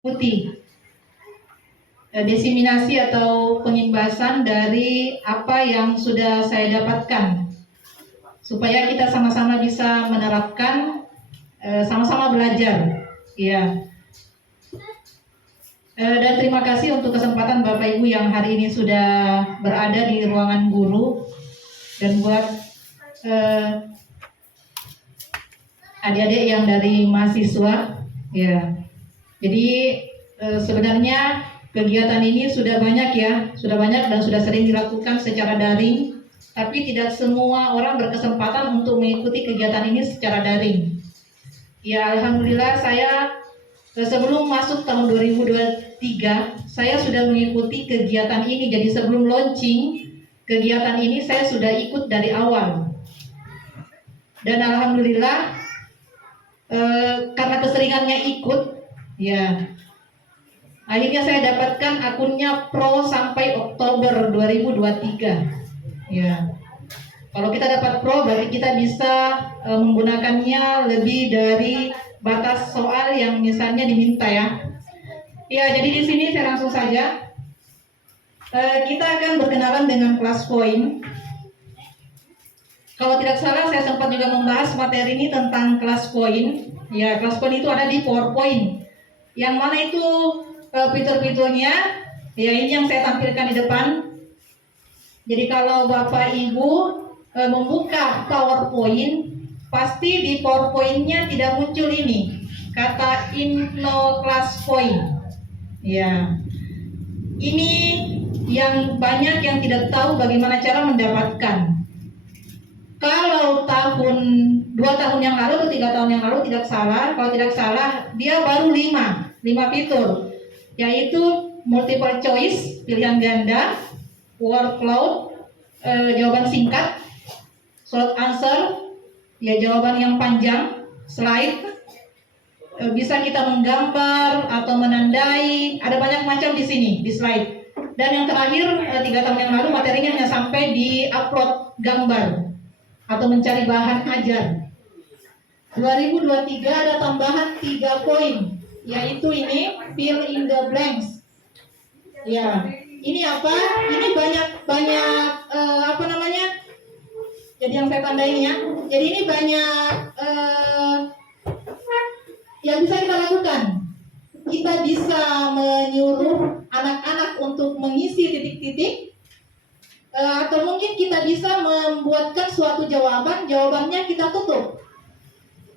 putih, desiminasi atau pengimbasan dari apa yang sudah saya dapatkan, supaya kita sama-sama bisa menerapkan, sama-sama belajar. Ya. Dan terima kasih untuk kesempatan Bapak Ibu yang hari ini sudah berada di ruangan guru, dan buat adik-adik yang dari mahasiswa. Ya. Jadi sebenarnya kegiatan ini sudah banyak dan sudah sering dilakukan secara daring, tapi tidak semua orang berkesempatan untuk mengikuti kegiatan ini secara daring. Ya, alhamdulillah saya sebelum masuk tahun 2023 saya sudah mengikuti kegiatan ini. Jadi sebelum launching kegiatan ini saya sudah ikut dari awal. Dan alhamdulillah karena keseringannya ikut, ya, akhirnya saya dapatkan akunnya Pro sampai Oktober 2023. Ya. Kalau kita dapat Pro berarti kita bisa menggunakannya lebih dari batas soal yang misalnya diminta, ya. Ya, jadi di sini saya langsung saja. Kita akan berkenalan dengan kelas poin. Kalau tidak salah saya sempat juga membahas materi ini tentang kelas poin. Ya, kelas poin itu ada di PowerPoint. Yang mana itu fitur-fiturnya? Ya, ini yang saya tampilkan di depan. Jadi kalau Bapak Ibu membuka PowerPoint, pasti di PowerPoint-nya tidak muncul ini kata info class point. Ya, ini yang banyak yang tidak tahu bagaimana cara mendapatkan. Kalau 2 tahun yang lalu atau 3 tahun yang lalu tidak salah, kalau tidak salah dia baru 5 fitur, yaitu multiple choice, pilihan ganda, word cloud, jawaban singkat, short answer, ya jawaban yang panjang, slide, bisa kita menggambar atau menandai, ada banyak macam di sini di slide. Dan yang terakhir 3 tahun yang lalu materinya hanya sampai di upload gambar atau mencari bahan ajar. 2023 ada tambahan 3 poin, yaitu ini fill in the blanks. Ya, ini apa? Ini banyak apa namanya? Jadi yang saya tanda ini, ya. Jadi ini banyak yang bisa kita lakukan. Kita bisa menyuruh anak-anak untuk mengisi titik-titik, atau mungkin kita bisa membuatkan suatu jawabannya kita tutup.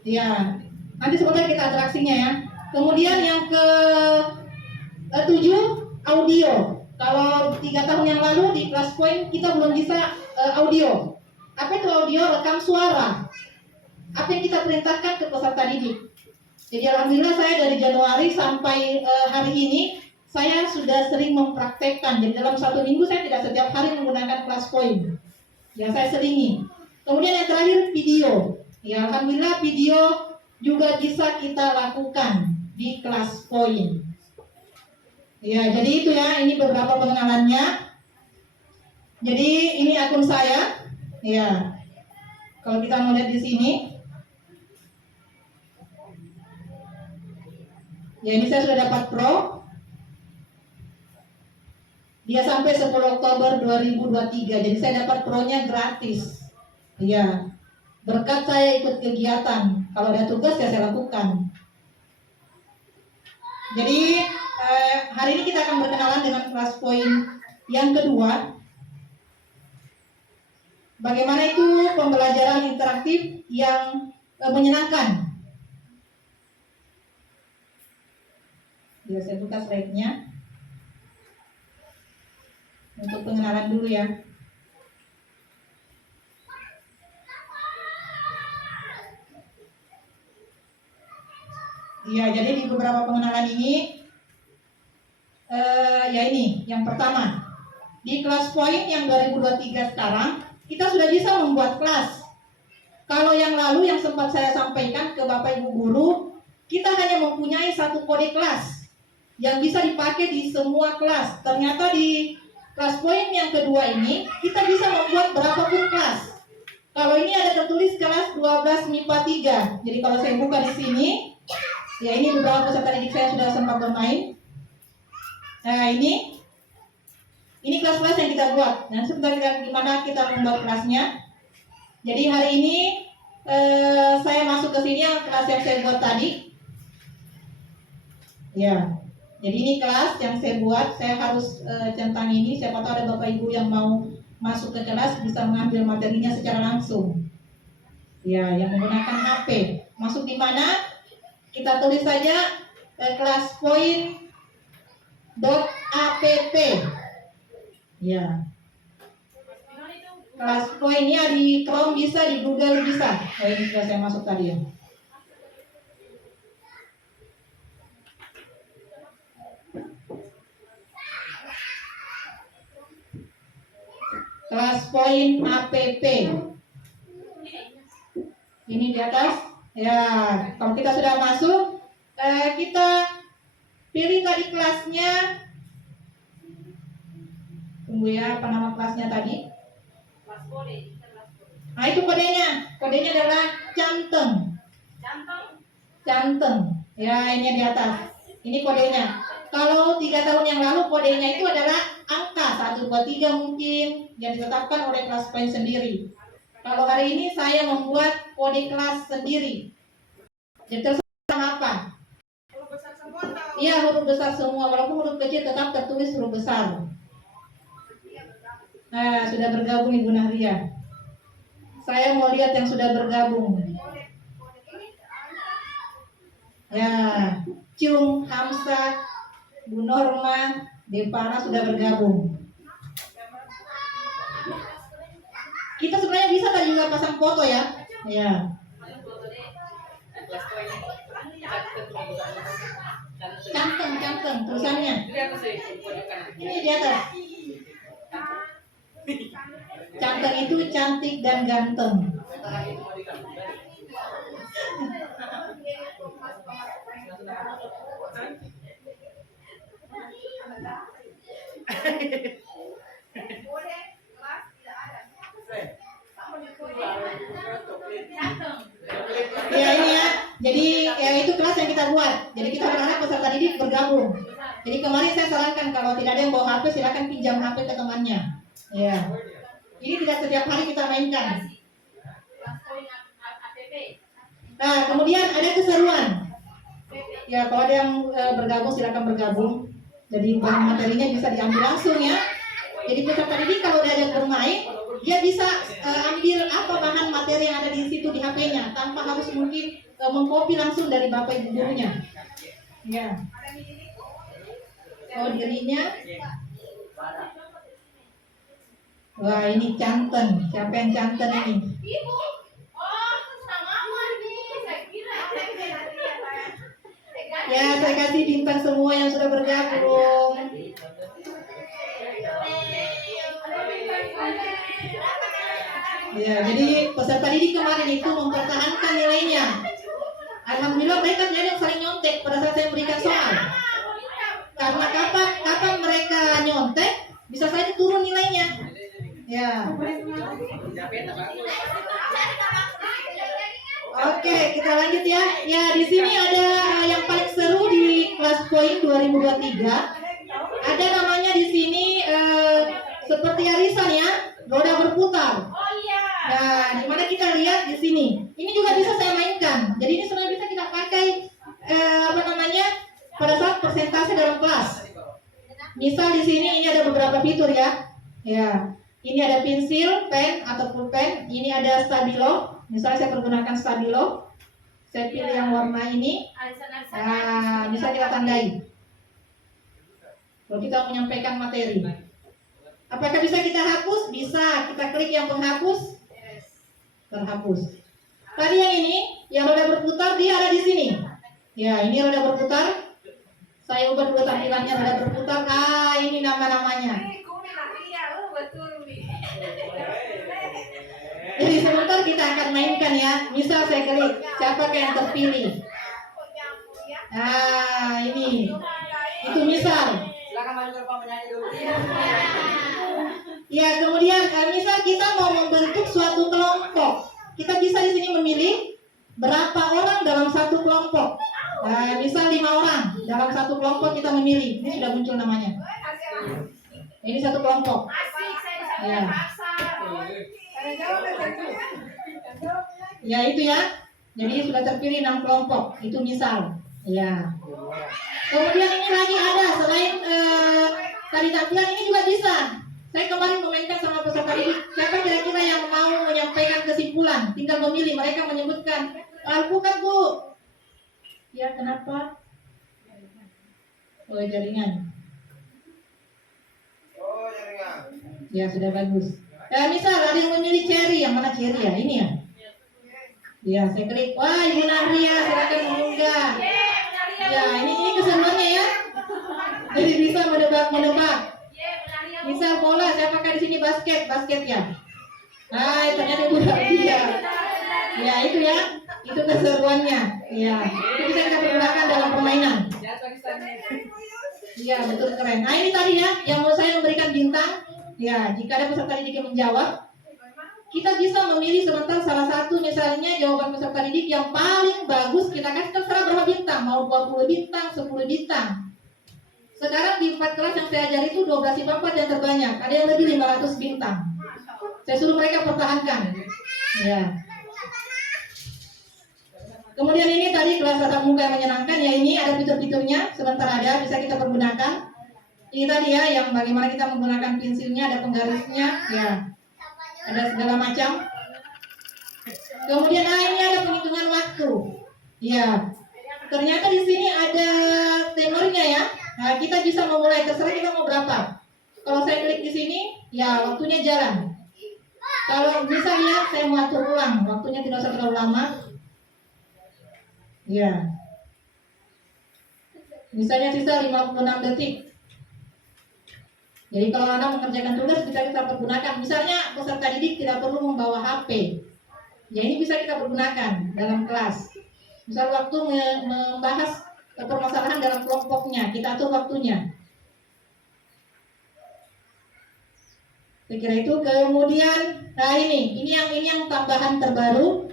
Ya, nanti sebentar kita atraksinya, ya. Kemudian yang ke-7 audio. Kalau 3 tahun yang lalu di kelas poin kita belum bisa audio. Apa itu audio? Rekam suara. Apa yang kita perintahkan ke peserta didik. Jadi alhamdulillah saya dari Januari sampai hari ini saya sudah sering mempraktekkan. Jadi dalam 1 minggu saya tidak setiap hari menggunakan kelas poin. Yang saya seringi. Kemudian yang terakhir video. Ya, alhamdulillah video juga bisa kita lakukan di kelas poin. Ya, jadi itu, ya, ini beberapa pengenalannya. Jadi ini akun saya. Ya. Kalau kita mau lihat di sini. Ya, ini saya sudah dapat Pro. Dia sampai 10 Oktober 2023. Jadi saya dapat Pro-nya gratis. Ya. Berkat saya ikut kegiatan. Kalau ada tugas ya saya lakukan. Jadi hari ini kita akan berkenalan dengan kelas poin yang kedua. Bagaimana itu pembelajaran interaktif yang menyenangkan. Ya, saya buka slide-nya. Untuk pengenalan dulu, ya. Ya, jadi di beberapa pengenalan ini, ya ini, yang pertama. Di kelas poin yang 2023 sekarang, kita sudah bisa membuat kelas. Kalau yang lalu yang sempat saya sampaikan ke Bapak Ibu Guru, kita hanya mempunyai 1 kode kelas yang bisa dipakai di semua kelas. Ternyata di kelas poin yang kedua ini, kita bisa membuat berapapun kelas. Kalau ini ada tertulis kelas 12 MIPA 3. Jadi kalau saya buka di sini, Ya, ini beberapa peserta didik saya sudah sempat bermain. Nah, ini kelas-kelas yang kita buat. Dan sebentar gimana kita membuat kelasnya. Jadi hari ini saya masuk ke sini yang kelas yang saya buat tadi. Ya, jadi ini kelas yang saya buat. Saya harus centang ini. Siapa tahu ada bapak ibu yang mau masuk ke kelas bisa mengambil materinya secara langsung. Ya, yang menggunakan HP. Masuk di mana? Kita tulis saja classpoint.app. Ya. Classpoint-nya di Chrome bisa, di Google bisa. Oh, ini sudah saya masuk tadi ya. Classpoint app. Ini di atas. Ya, kalau kita sudah masuk, kita pilih tadi kelasnya. Tunggu ya, apa nama kelasnya tadi? Nah, itu kodenya. Kodenya adalah canteng. Canteng. Ya, ini di atas. Ini kodenya. Kalau 3 tahun yang lalu kodenya itu adalah angka 1, 2, 3 mungkin yang ditetapkan oleh Classpoint sendiri. Kalau hari ini saya membuat kode kelas sendiri. Jadi terserah apa? Huruf besar semua atau? Iya, huruf besar semua. Walaupun huruf kecil tetap tertulis huruf besar. Nah, sudah bergabung Ibu Nahria. Saya mau lihat yang sudah bergabung. Ya, Cung, Hamsa, Bu Norma, Depara sudah bergabung. Kita sebenarnya bisa tadi juga pasang foto ya. Ya. Canteng tulisannya. Ini di atas. Canteng itu cantik dan ganteng. Ya, ini ya. Jadi ya, itu kelas yang kita buat. Jadi kita berharap peserta didik bergabung. Jadi kemarin saya sarankan kalau tidak ada yang bawa HP silakan pinjam HP ke temannya. Ya. Ini tidak setiap hari kita mainkan. Nah, kemudian ada keseruan. Ya, kalau ada yang bergabung silakan bergabung. Jadi bahan materinya bisa diambil langsung ya. Jadi peserta didik kalau udah ada yang bermain, dia bisa ambil apa bahan materi yang ada di situ di HP-nya tanpa harus mungkin mengcopy langsung dari bapak ibu gurunya. Ya. Oh, dirinya. Wah, ini canten. Siapa yang canten ini? Ibu. Oh, sama nih. Saya kira. Ya, saya kasih bintang semua yang sudah bergabung. Ya, jadi peserta didik kemarin itu mempertahankan nilainya. Alhamdulillah mereka tidak ada yang saling nyontek pada saat saya memberikan soal. Karena kapan mereka nyontek, bisa saja turun nilainya. Ya. Oke, kita lanjut ya. Ya, di sini ada yang paling seru di Classpoint 2023. Ada namanya di sini seperti arisan ya, roda berputar. Nah, di mana kita lihat di sini. Ini juga bisa saya mainkan. Jadi ini sebenarnya bisa kita pakai pada saat presentasi dalam kelas. Misal di sini ini ada beberapa fitur ya. Ya. Ini ada pensil, pen atau pulpen. Ini ada stabilo. Misalnya saya pergunakan stabilo. Saya pilih yang warna ini. Nah, bisa kita tandai. Kalau kita menyampaikan materi. Apakah bisa kita hapus? Bisa. Kita klik yang penghapus. Terhapus. Tadi yang ini, yang roda berputar, dia ada di sini. Ya, ini roda berputar. Saya ubah dua tampilannya roda berputar. Ah, ini nama-namanya. Jadi sebentar kita akan mainkan ya. Misal saya klik, siapa yang terpilih? Ah, ini. Itu misal. Silakan maju ke depan penyanyi dulu. Ya, kemudian misal kita mau membentuk suatu kelompok. Kita bisa di sini memilih berapa orang dalam satu kelompok. Misal 5 orang dalam satu kelompok kita memilih. Ini sudah muncul namanya. Ini satu kelompok. Ya. Ya itu ya. Jadi sudah terpilih 6 kelompok. Itu misal. Ya. Kemudian ini lagi ada selain tadi tampilan ini juga bisa. Saya kemarin memainkan sama peserta didik. Siapa kira-kira yang mau menyampaikan kesimpulan? Tinggal memilih. Mereka menyebutkan, bukan Bu. Ya kenapa? Oh jaringan. Ya sudah bagus. Misal ada yang memilih cherry. Yang mana cherry ya? Ini ya. Ya saya klik. Wah Ibu Nahria silakan mengunggah. Ya ini keseruannya ya. Jadi bisa menebak. Misal bola, siapakah di sini basket ya. Ternyata Ibu Nahria. Ya itu ya. Itu keseruannya. Ya itu bisa kita pergunakan dalam permainan. Ya betul keren. Nah ini tadi ya yang mau saya memberikan bintang. Ya jika ada peserta didik yang menjawab, kita bisa memilih sebentar salah satu misalnya jawaban peserta didik yang paling bagus kita kasih terserah berapa bintang, mau 20 bintang, 10 bintang. Sekarang di 4 kelas yang saya ajari itu 12 IPA 4 yang terbanyak, ada yang lebih 500 bintang. Saya suruh mereka pertahankan. Ya. Kemudian ini tadi kelas tatap muka yang menyenangkan, ya ini ada fitur-fiturnya, sebentar ada bisa kita pergunakan. Ini tadi ya yang bagaimana kita menggunakan pensilnya, ada penggarisnya, ya. Ada segala macam. Kemudian ini ada penghitungan waktu. Ya. Ternyata di sini ada tenornya ya. Nah, kita bisa memulai terserah kita mau berapa. Kalau saya klik di sini, ya waktunya jalan. Kalau misalnya saya mau atur ulang, waktunya tidak usah terlalu lama. Ya. Misalnya sisa 56 detik. Jadi kalau anak mengerjakan tugas bisa kita pergunakan. Misalnya peserta didik tidak perlu membawa HP. Ya ini bisa kita pergunakan dalam kelas. Misal waktu membahas permasalahan dalam kelompoknya, kita atur waktunya. Saya kira itu. Kemudian, nah ini yang tambahan terbaru.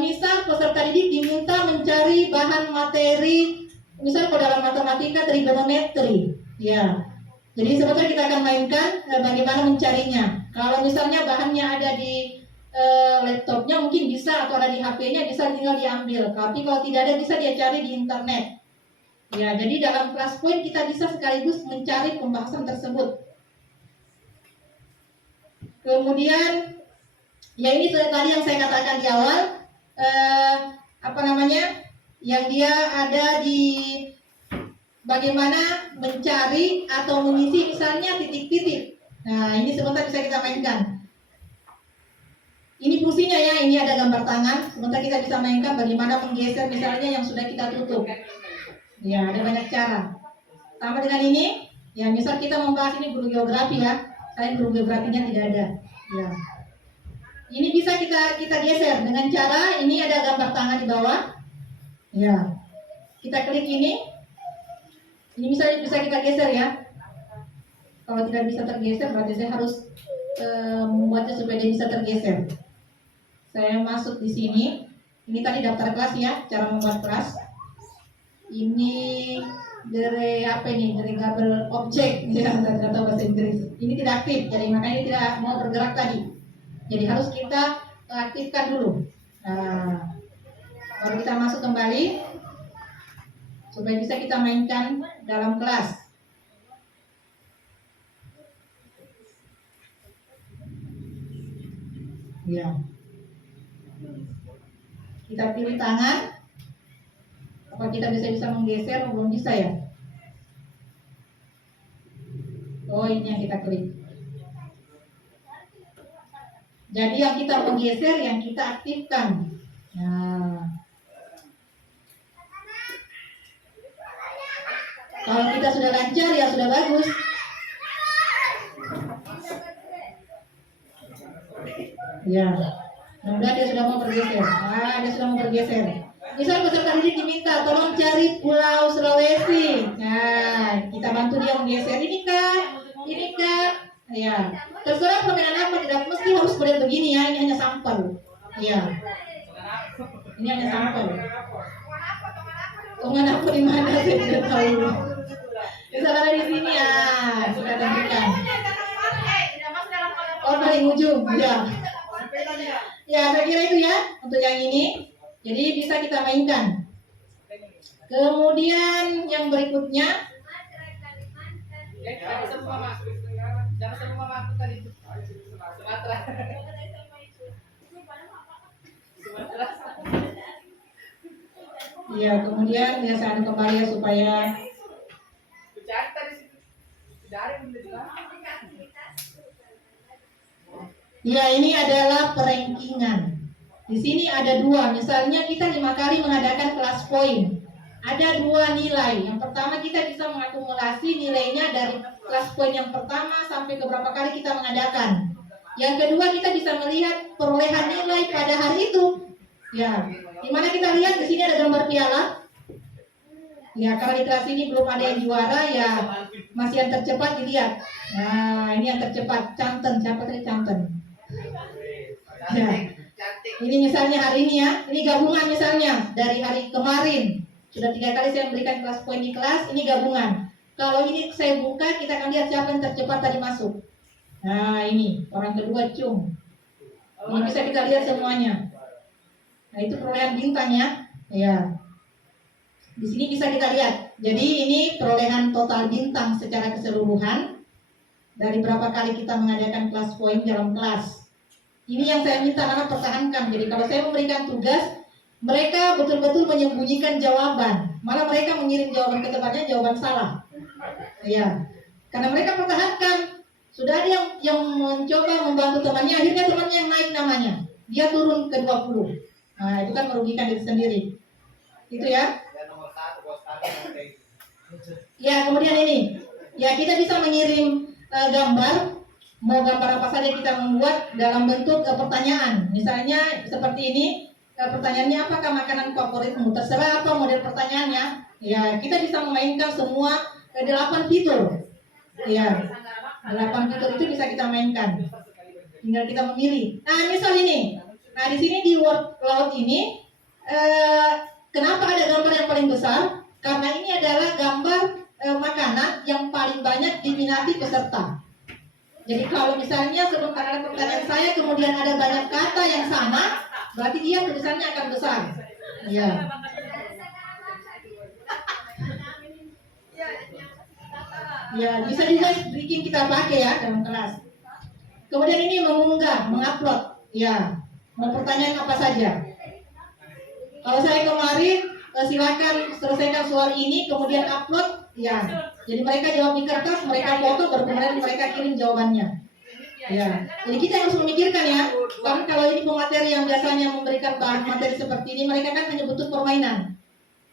Misal peserta didik diminta mencari bahan materi, misal kalau dalam matematika trigonometri, ya. Jadi sebentar kita akan mainkan bagaimana mencarinya. Kalau misalnya bahannya ada di laptopnya mungkin bisa, atau ada di HP-nya bisa tinggal diambil. Tapi kalau tidak ada bisa dia cari di internet. Ya, jadi dalam kelas point kita bisa sekaligus mencari pembahasan tersebut. Kemudian, ya ini tadi yang saya katakan di awal, yang dia ada di bagaimana mencari atau mengisi misalnya titik-titik. Nah, ini sebentar bisa kita mainkan. Ini fungsinya ya, ini ada gambar tangan. Sebentar kita bisa mainkan bagaimana menggeser misalnya yang sudah kita tutup. Ya, ada banyak cara. Sama dengan ini, ya misal kita membahas ini guru geografi ya. Saya guru geografinya tidak ada. Ya. Ini bisa kita geser dengan cara ini ada gambar tangan di bawah. Ya. Kita klik ini. Ini bisa kita geser ya. Kalau tidak bisa tergeser berarti saya harus membuatnya supaya dia bisa tergeser. Saya masuk di sini. Ini tadi daftar kelas ya, cara membuat kelas. Ini dari variable object ya, tidak tahu bahasa Inggris. Ini tidak aktif, jadi makanya tidak mau bergerak tadi. Jadi harus kita aktifkan dulu. Nah, baru kita masuk kembali supaya bisa kita mainkan dalam kelas. Ya. Kita pilih tangan. Apa kita bisa menggeser? Belum bisa ya? Oh, ini yang kita klik. Jadi yang kita menggeser, yang kita aktifkan. Nah. Kalau kita sudah lancar ya sudah bagus. Ya. Mudah dia sudah mau bergeser. Dia sudah mau bergeser. Misal peserta didik diminta tolong cari Pulau Sulawesi. Nah, kita bantu dia menggeser. Ini kah? Ya. Terserah permainan apa, tidak mesti harus model begini ya. Ini hanya sampel. Ya. Ini hanya sampel. Kemanapun di mana saya tidak tahu. Bisa ada di sini ya, sudah tampilkan. Oh, paling ujung, ya. Ya, saya kira itu ya untuk yang ini. Jadi bisa kita mainkan. Kemudian yang berikutnya, ya kemudian biasaan kembali ya supaya ya ini adalah perankingan. Di sini ada dua, misalnya kita 5 kali mengadakan kelas poin. Ada 2 nilai. Yang pertama kita bisa mengakumulasi nilainya dari kelas poin yang pertama sampai ke berapa kali kita mengadakan. Yang kedua kita bisa melihat perolehan nilai pada hari itu. Ya, dimana kita lihat di sini ada gambar piala. Ya, karena di kelas ini belum ada yang juara, ya masih yang tercepat dilihat. Nah, ini yang tercepat, Canten, siapa tadi Canten? Ya. Ini misalnya hari ini ya, ini gabungan misalnya dari hari kemarin. Sudah 3 kali saya memberikan kelas poin di kelas, ini gabungan. Kalau ini saya buka, kita akan lihat siapa yang tercepat tadi masuk. Nah ini, orang kedua Cung. Ini bisa kita lihat semuanya. Nah itu perolehan bintang ya. Ya. Di sini bisa kita lihat. Jadi ini perolehan total bintang secara keseluruhan. Dari berapa kali kita mengadakan kelas poin dalam kelas. Ini yang saya minta anak pertahankan. Jadi kalau saya memberikan tugas, mereka betul-betul menyembunyikan jawaban. Malah mereka mengirim jawaban ke tempatnya jawaban salah. Ya, karena mereka pertahankan. Sudah ada yang mencoba membantu temannya, akhirnya temannya yang naik namanya. Dia turun ke 20. Nah, itu kan merugikan diri sendiri. Itu ya. Ya, kemudian ini. Ya, kita bisa mengirim gambar. Mau gambar apa saja kita membuat dalam bentuk pertanyaan. Misalnya seperti ini, pertanyaannya apakah makanan favoritmu? Terserah apa model pertanyaannya. Ya, kita bisa memainkan semua 8 fitur. Ya, 8 fitur itu bisa kita mainkan. Tinggal kita memilih. Nah, misal ini. Nah, di sini di word cloud ini, kenapa ada gambar yang paling besar? Karena ini adalah gambar makanan yang paling banyak diminati peserta. Jadi kalau misalnya sementara pertanyaan saya kemudian ada banyak kata yang sama, berarti dia tulisannya akan besar. Ya. Ya, bisa juga bikin kita pakai ya dalam kelas. Kemudian ini mengunggah, mengupload. Ya, mau pertanyaan apa saja. Kalau saya kemarin silakan selesaikan soal ini kemudian upload. Ya, jadi mereka jawab di kertas, mereka foto, baru kemudian mereka kirim jawabannya. Ya, jadi kita harus memikirkan ya. Karena kalau ini pemateri yang biasanya memberikan bahan materi seperti ini, mereka kan hanya butuh permainan.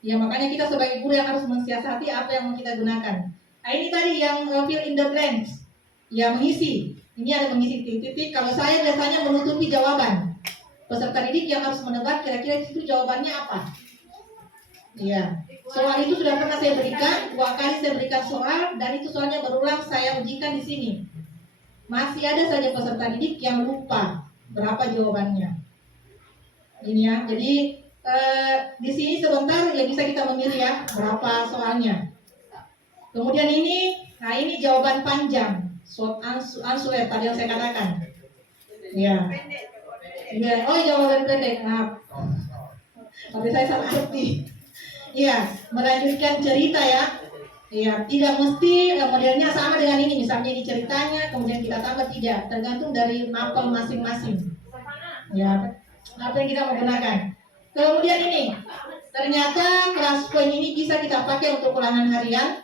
Ya, makanya kita sebagai guru yang harus mensiasati apa yang mau kita gunakan. Nah, ini tadi yang fill in the blanks. Ya, mengisi. Ini ada mengisi titik-titik. Kalau saya biasanya menutupi jawaban. Peserta didik yang harus menebak kira-kira itu jawabannya apa. Iya, soal itu sudah pernah saya berikan, 2 kali saya berikan soal dan itu soalnya berulang saya ujikan di sini. Masih ada saja peserta didik yang lupa berapa jawabannya. Ini ya, jadi di sini sebentar ya bisa kita memilih ya berapa soalnya. Kemudian ini, nah ini jawaban panjang, short answer tadi yang saya katakan. Ya, oh jawaban pendek, maaf. Tapi saya salah arti. Iya, melanjutkan cerita ya. Iya, tidak mesti modelnya sama dengan ini. Misalnya ini ceritanya, kemudian kita tambah, tidak. Tergantung dari mapel masing-masing. Ya, apa yang kita mau gunakan. Kemudian ini, ternyata kelas poin ini bisa kita pakai untuk ulangan harian,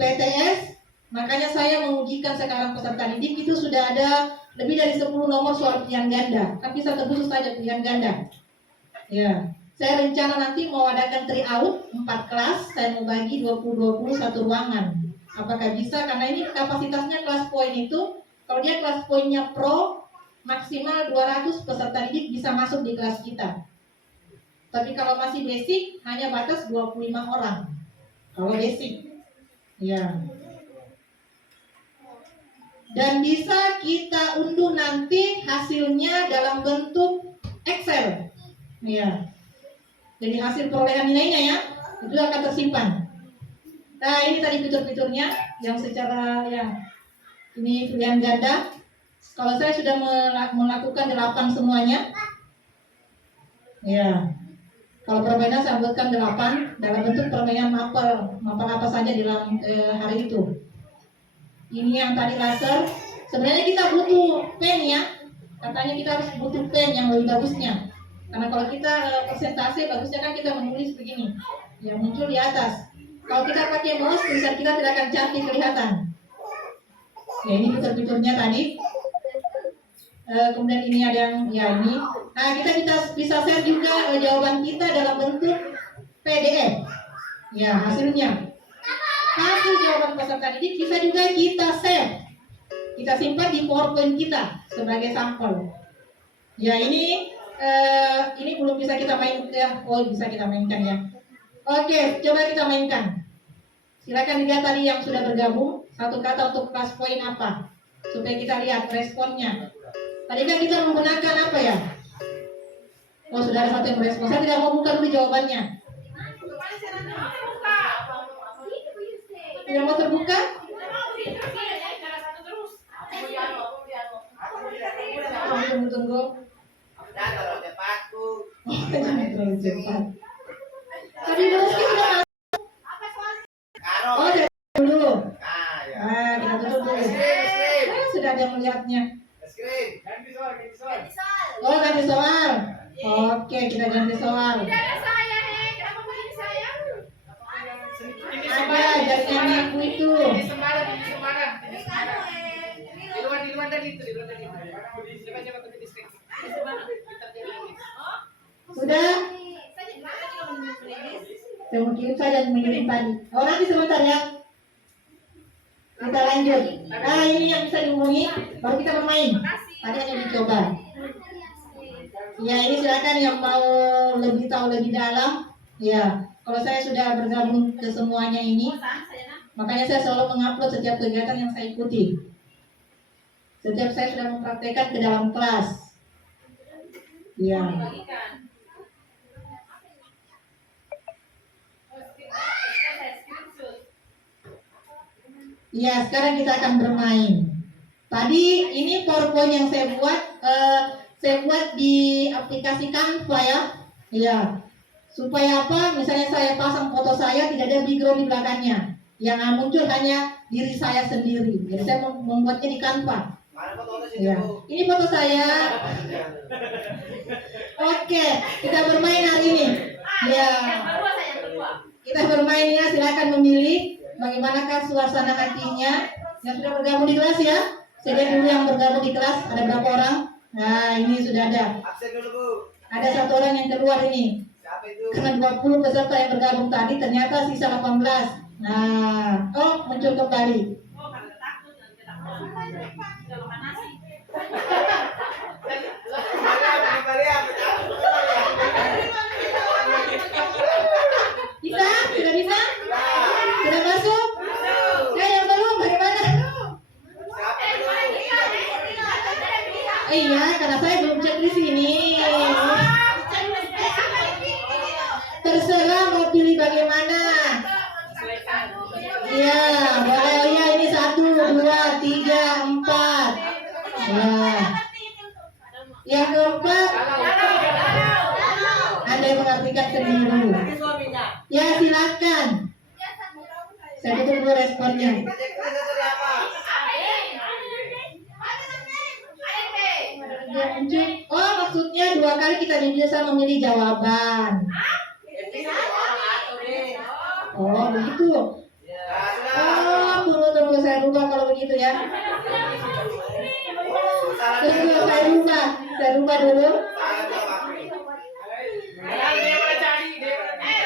PTS. Makanya saya mengujikan sekarang peserta didik itu sudah ada lebih dari 10 nomor soal pilihan ganda. Kan bisa terkhusus saja pilihan ganda. Ya. Saya rencana nanti mau adakan tryout 4 kelas, saya mau bagi 20-20 satu ruangan. Apakah bisa? Karena ini kapasitasnya kelas poin itu, kalau dia kelas poinnya pro, maksimal 200 peserta didik bisa masuk di kelas kita. Tapi kalau masih basic, hanya batas 25 orang. Kalau basic. Ya. Dan bisa kita unduh nanti hasilnya dalam bentuk Excel. Ya. Jadi hasil perolehan nilainya ya. itu akan tersimpan. Nah, ini tadi fitur-fiturnya yang secara ini pilihan ganda. Kalau saya sudah melakukan 8 semuanya, ya. Kalau permainan saya buatkan 8 dalam bentuk permainan mapel apa saja dalam hari itu. Ini yang tadi laser. Sebenarnya kita butuh pen ya. Katanya kita harus butuh pen yang lebih bagusnya. Karena kalau kita presentasi bagusnya kan kita menulis begini, yang muncul di atas. Kalau kita pakai mouse, tulisan kita tidak akan cantik kelihatan. Ya, ini fitur-fiturnya tadi. Kemudian ini ada yang ini. Nah, kita bisa share juga jawaban kita dalam bentuk PDF. Ya, hasilnya. Hasil jawaban peserta didik bisa juga kita share. Kita simpan di PowerPoint kita sebagai sampel. Ya, ini belum bisa kita mainkan ya. Oh, bisa kita mainkan ya. Oke, coba kita mainkan. Silakan dilihat tadi yang sudah bergabung. Satu kata untuk kelas poin apa? Supaya kita lihat responnya. Tadi kan kita menggunakan apa ya? Oh, sudah ada satu yang merespon. Saya tidak mau buka dulu jawabannya. Tidak mau terbuka? Tunggu. Tadi dulu sudah. Oh, dulu. Kita tutup dulu. Sudah ada melihatnya. Oh, ganti soal. Oke, kita ganti soal. Apa jaringannya ibu itu? Di luar tadi itu. Sudah? Saya mau kirim saja mengirim tadi. Oh, nanti sebentar ya. Kita lanjut. Nah, ini yang bisa dihubungi, baru kita bermain. Tadi hanya dicoba. Ya, ini silakan yang mau lebih tahu lebih dalam. Ya, kalau saya sudah bergabung ke semuanya ini, makanya saya selalu mengupload setiap kegiatan yang saya ikuti. Setiap saya sudah mempraktekkan ke dalam kelas. Ya. Ya, sekarang kita akan bermain. Tadi ini PowerPoint yang saya buat di aplikasi Canva ya. Ya. Supaya apa? Misalnya saya pasang foto saya, tidak ada background di belakangnya. Yang muncul hanya diri saya sendiri. Jadi saya membuatnya di Canva. Ya. Ini foto saya. Oke, kita bermain hari ini. Ya. Kita bermain ya, silakan memilih bagaimanakah suasana hatinya. Yang sudah bergabung di kelas ya. Saya lihat dulu yang bergabung di kelas, ada berapa orang? Nah, ini sudah ada. Ada satu orang yang keluar ini. Karena 20 peserta yang bergabung tadi, ternyata sisa 18. Nah, muncul kembali. Bisa? Sudah bisa? Sudah masuk? Yang belum bagaimana? Iya, karena saya belum cek di sini. Terserah mau pilih bagaimana. Iya, boleh. Oh ya, ini 1, 2, 3, 4. Ya. Yang keempat, Anda yang mengartikan sendiri. Ya, silakan. Saya tutup dulu responnya. Oh, maksudnya 2 kali kita bisa memilih jawaban. Oh, begitu. Oh, tunggu saya rubah kalau begitu ya. Saya rubah dulu.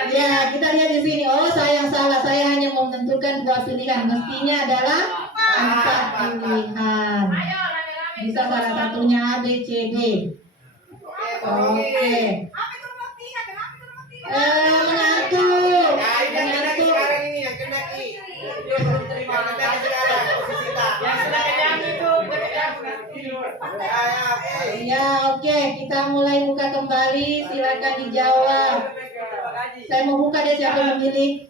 Ya, kita lihat di sini. Oh, saya yang salah. Saya hanya mau menentukan 2 pilihan. Mestinya adalah 4 pilihan. Bisa salah satunya A, B, C, D. Oke. Mengatur. Ya, oke. Kita mulai buka kembali. Silakan dijawab. Saya mau buka dia siapa yang memilih.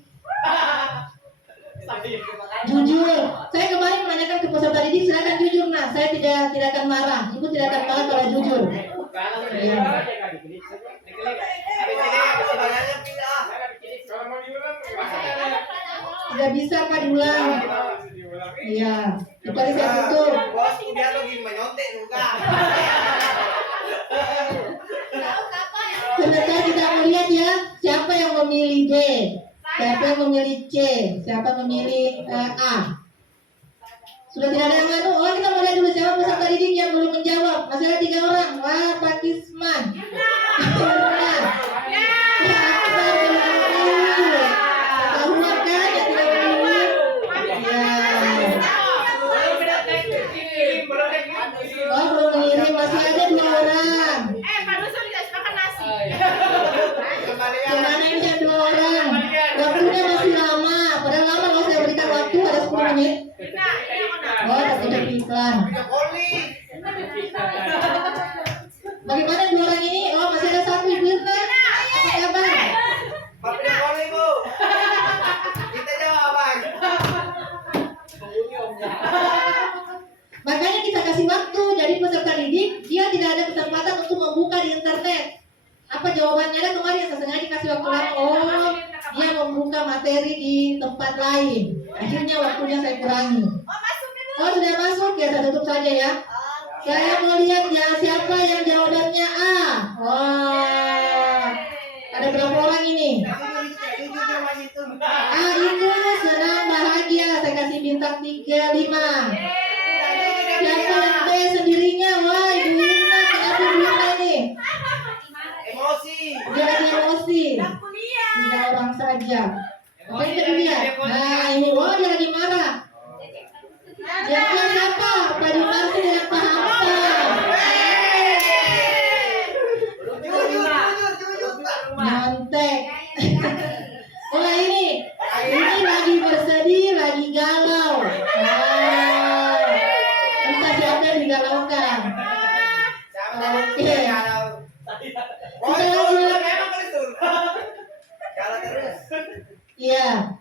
Jujur. Saya kemarin menanyakan ke peserta didik, silakan jujur. Nah, saya tidak akan marah. Ibu tidak akan marah kalau jujur. Ya. Tidak bisa Pak diulang. Iya. Dikali saya tutup. Sebentar kita melihat ya, siapa yang memilih D, siapa yang memilih C, siapa memilih A. Sudah tidak ada yang nganu. Oh, kita mulai dulu siapa peserta didik yang belum menjawab. Masih ada 3 orang. Wah, Pak Kisman. Oh, belum mengirim, masih ada 2 orang. Gimana ini yang 2 orang? Waktunya masih lama. Padahal lama kalau saya berikan waktu ada 10 menit. Oh, tapi udah iklan. Bagaimana 2 orang ini? Oh, masih ada 1 Ibu Irna. Apa kabar? Makanya kita kasih waktu. Jadi peserta didik dia tidak ada kesempatan untuk membuka di internet. Apa jawabannya? Ada kemarin yang saya sengaja kasih waktu lama. Oh, dia membuka materi di tempat lain. Akhirnya waktunya saya kurangi. Oh, sudah masuk ya, saya tutup saja ya. Saya mau lihat ya siapa yang jawabannya A. Wah, ada berapa orang ini? A itu senang bahagia. Saya kasih bintang 3, 5. Siapa yang B sendirinya? Wah, Ibu Irna, kenapa Ibu Irna ini? Dia lagi emosi. 3 orang saja. Apa itu dia? Nah, ini wah dia lagi marah. Yang kelas siapa? Pak Dimarsi dengan Pak Hamka. Nyontek. Oh ini lagi bersedih, lagi galau. Entah siapa yang digalaukan. Oke. Iya.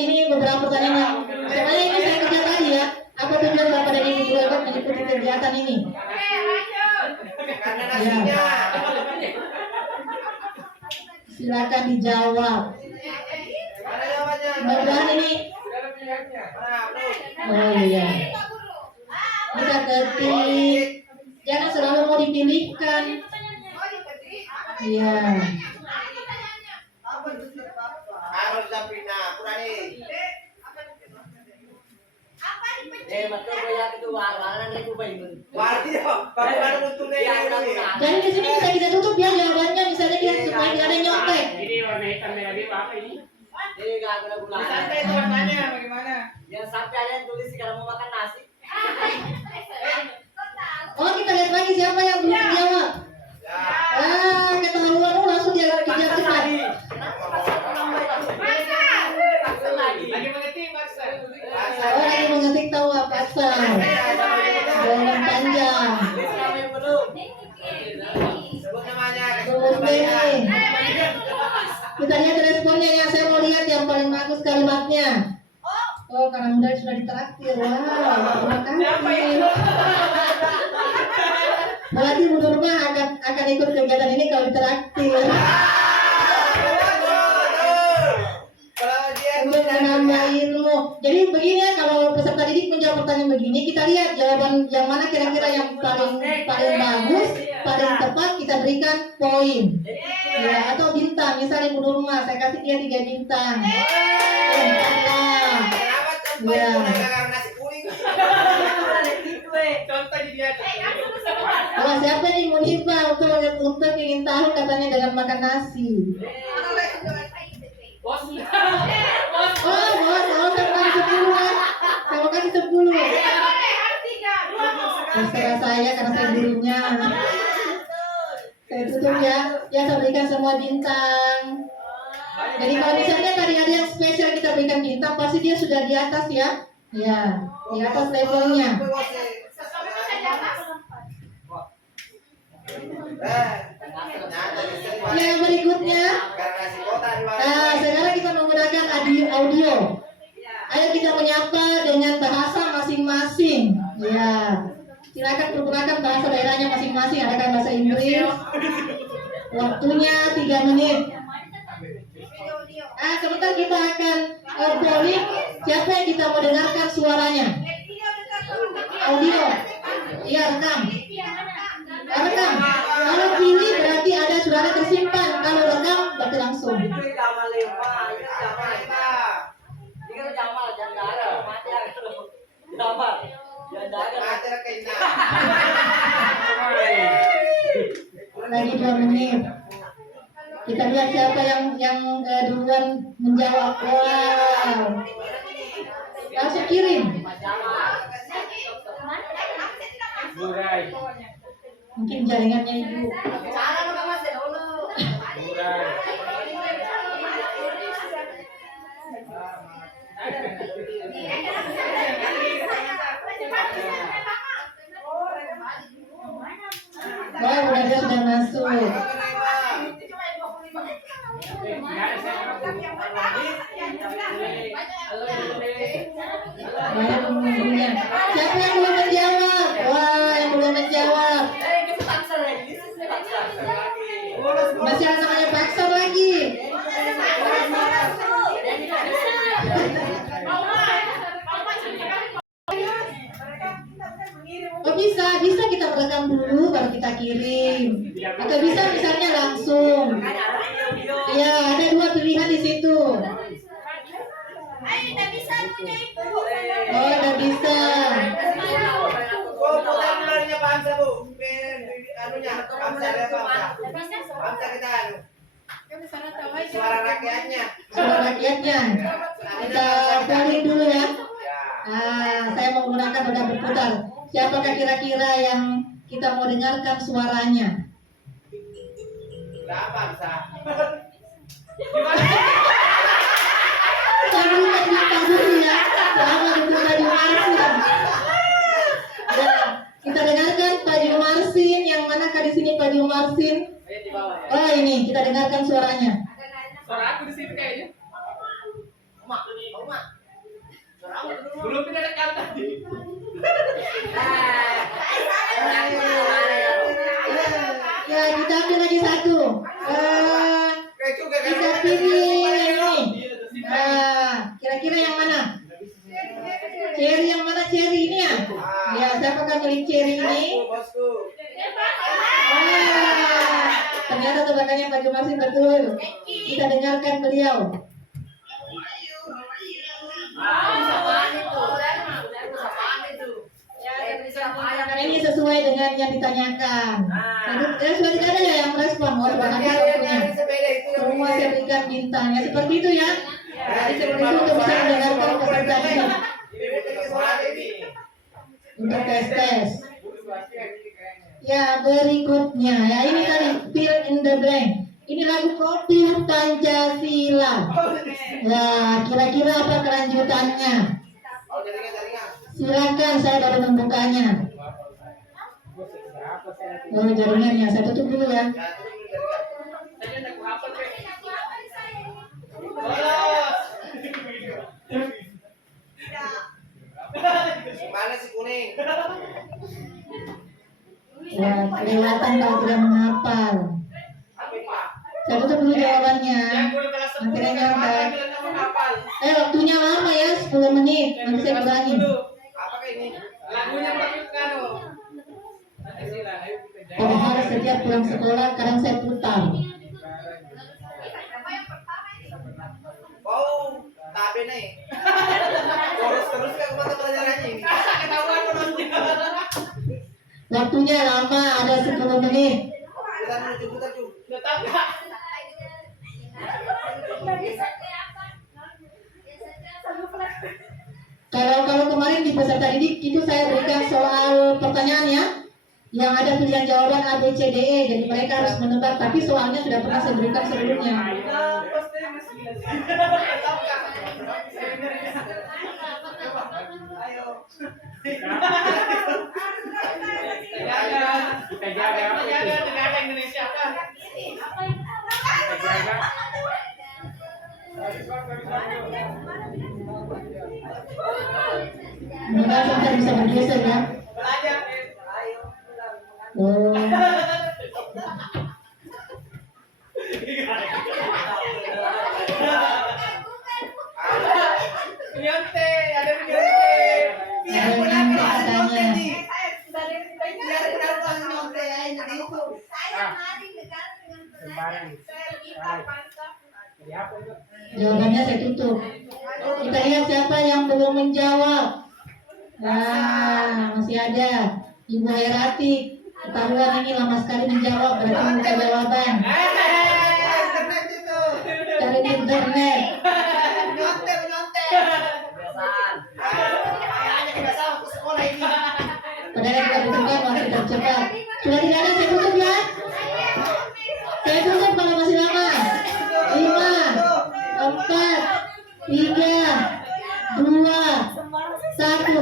Ini beberapa pertanyaan. Sebenarnya ini saya kerja tadi ya. Apa tujuan Bapak dan Ibu Hebat mengikuti kegiatan ini? Ya. Silakan dijawab. Mudah-mudahan ini. Oh iya. Kita ketik. Jangan selalu mau dipilihkan. Iya. Jadi di sini bisa kita tutup ya jawabannya, misalnya kita supaya tidak ada yang nyontek. Ini warna hitam merah biru apa ini? Ini gak guna-guna. Santai itu warnanya bagaimana? Yang sampai ada yang tulis sekarang mau makan nasi. Oh, kita lihat lagi siapa yang belum menjawab. Ketahuan langsung dia kejar cepat. Lagi mengetik paksa. Oh, lagi mengetik tahu apa asal. Jawaban panjang. Terus ini. Kita lihat responnya ya. Saya mau lihat yang paling bagus kalimatnya. Oh, karena mudah sudah ditraktir. Wow, terima kasih. Berarti Bu Nurma akan ikut kegiatan ini kalau ditraktir. Untuk menambah ilmu. Jadi begini ya, kalau peserta didik menjawab pertanyaan begini, kita lihat jawaban yang mana kira-kira yang paling bagus, paling tepat, kita berikan poin. Ya, atau bintang. Misalnya Bu Nurma, saya kasih dia 3 bintang. Ya. Contoh di dia. Kalau siapa nih Munifa untuk ingin tahu katanya dengan makan nasi. Bos. Oh, saya kasih 10 kan. Saya kasih 10. Terserah saya karena saya gurunya. Saya tutup ya. Ya, saya berikan semua bintang. Jadi kalau misalnya tadi ada yang spesial kita berikan bintang, pasti dia sudah di atas ya. Ya, di atas levelnya. Ya, berikutnya. Sekarang kita menggunakan audio. Ayo kita menyapa dengan bahasa masing-masing. Ya, silakan pergunakan bahasa daerahnya masing-masing. Adakah bahasa Inggris? Waktunya 3 menit. Sebentar kita akan polling siapa yang kita mau dengarkan suaranya. Audio. Iya, rekam. Rekam. Kalau pilih berarti ada suara tersimpan. Kalau rekam berarti langsung. Lagi 2 menit. Kita lihat siapa yang duluan menjawab. Wow. Langsung kirim. Burai. Mungkin jaringannya ibu. Wah, sudah masuk. Siapa yang belum menjawab? Wah, yang belum menjawab. Masih ada namanya Paksor lagi. Oh, bisa kita merekam dulu baru kita kirim. Atau bisa misalnya langsung. Ya, ada 2 pilihan di situ. Oh, udah bisa. Suara rakyatnya. Suara rakyatnya. Kita polling dulu ya. Saya menggunakan roda berputar. Siapakah kira-kira yang kita mau dengarkan suaranya? Kita dengarkan Pak Jumarsin. Yang manakah di sini Pak Jumarsin? Oh, ini kita dengarkan suaranya. Suara aku di sini kayaknya. Belum tidak rekam tadi. Ya, kita ambil lagi satu. Kita pilih yang ini. Kira-kira yang mana? Cherry yang mana? Cherry ini ya? Ya, siapakah milih cherry ini? Ternyata tebakannya Pak Jumarsin betul. Kita dengarkan beliau. Ini sesuai dengan yang ditanyakan. Sudah tidak ada yang merespon. Semua saya berikan bintangnya seperti itu ya. Jadi seperti itu untuk bisa mendengarkan peserta ini. Untuk tes. Ya, berikutnya ya, ini tadi fill in the blank. Ini lagu Profil Pancasila. Ya, kira-kira apa kelanjutannya? Silakan, saya baru membukanya. Oh, jaringannya saya tutup dulu ya. Mana si kuning? Ya, kelewatan kalau tidak menghafal. Saya tutup dulu jawabannya. Nanti dengarkan. Waktunya lama ya, 10 menit. Nanti saya ulangi. Apa ini? Lagunya kan. Padahal setiap pulang sekolah kadang saya putar. Oh, tabe nih. Terus ke mata pelajarannya ini. Ketahuan penontonnya. Waktunya lama, ada 10 menit. Kita menuju putar cu. Tetap enggak. Kalau kemarin di peserta didik itu saya berikan soal pertanyaan ya, yang ada pilihan jawaban A, B, C, D, E. Jadi mereka harus menebak, tapi soalnya sudah pernah saya berikan sebelumnya. Kita jaga. Mudah sebentar bisa bergeser ya. Belajar. Oh. Nyonte, ada yang nyonte. Biar Ada pulang yang ke katanya. nih. Biar kenapa nyonte aja jadi itu. Jawabannya saya tutup. Kita lihat siapa yang belum menjawab. Nah, masih ada Ibu Herati. Ketahuan ini lama sekali menjawab, berarti bukan jawaban. Internet itu. Cari di internet. Nyonte, nyonte. Kebiasaan. Kayaknya kebiasaan waktu sekolah ini. Padahal kita butuhkan waktu tercepat. Sudah tidak ada, saya tutup ya. Saya tutup kalau masih lama. 5, 4, 3, 2, 1.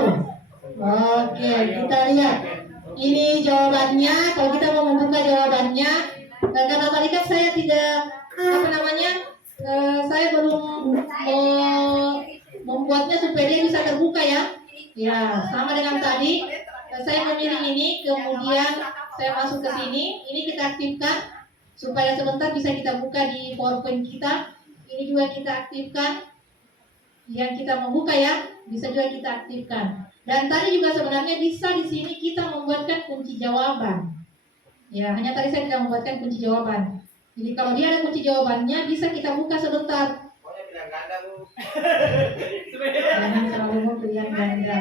Oke, kita lihat. Ini jawabannya. Kalau kita mau membuka jawabannya, karena tadi kan saya tidak saya belum membuatnya supaya dia bisa terbuka ya. Ya, sama dengan tadi. Saya memilih ini, kemudian saya masuk ke sini. Ini kita aktifkan supaya sebentar bisa kita buka di PowerPoint kita. Ini juga kita aktifkan. Yang kita mau buka ya, bisa juga kita aktifkan. Dan tadi juga sebenarnya bisa di sini kita membuatkan kunci jawaban. Ya, hanya tadi saya tidak membuatkan kunci jawaban. Jadi kalau dia ada kunci jawabannya, bisa kita buka sebentar. Pokoknya bilang ganda, Bu. Jangan selalu mau pilihan ganda.